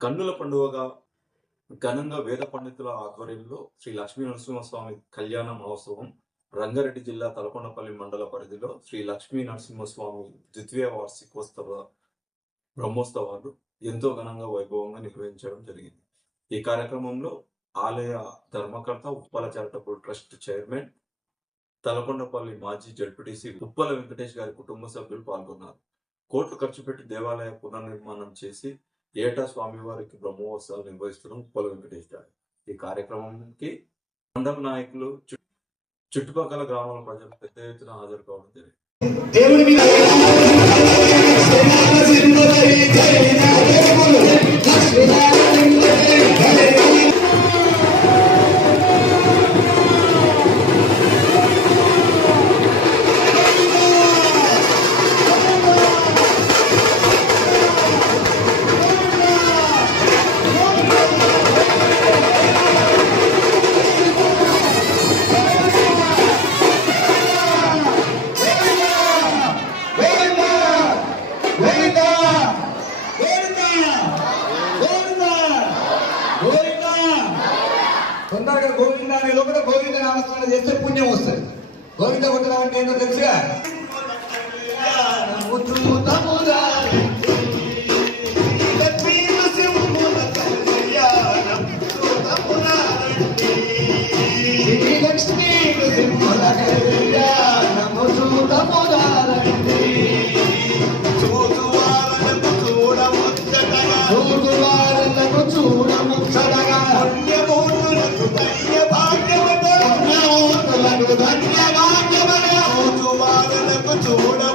కన్నుల పండుగగా ఘనంగా వేద పండితుల ఆధ్వర్యంలో శ్రీ లక్ష్మీ నరసింహస్వామి కళ్యాణ మహోత్సవం రంగారెడ్డి జిల్లా తలకొండపల్లి మండల పరిధిలో శ్రీ లక్ష్మీ నరసింహస్వామి ద్వితీయ వార్షికోత్సవ బ్రహ్మోత్సవాలు ఎంతో ఘనంగా వైభవంగా నిర్వహించడం జరిగింది. ఈ కార్యక్రమంలో ఆలయ ధర్మకర్త, Uppala charitable trust chairman, Talakondapalli మాజీ జడ్పీటీసీ ఉప్పల వెంకటేష్ గారి కుటుంబ సభ్యులు పాల్గొన్నారు. కోట్లు ఖర్చు పెట్టి దేవాలయ పునర్నిర్మాణం చేసి ఏటా స్వామివారికి బ్రహ్మోత్సవాలు నిర్వహిస్తున్న ఉప్పల వెంకటేష్ గారు. ఈ కార్యక్రమానికి మండల నాయకులు, చుట్టుపక్కల గ్రామాల ప్రజలు పెద్ద ఎత్తున హాజరు కావడం జరిగింది. తొందరగా గోవింద అనే లోపల గోవింద నామస్మరణ చేస్తే పుణ్యం వస్తుంది. గోవింద కొట్టడం అంటే ఏంటో తెలుసుగా, లక్ష్మీ చూడముచ్చటగా ధన్యవాద్యములకు చూడ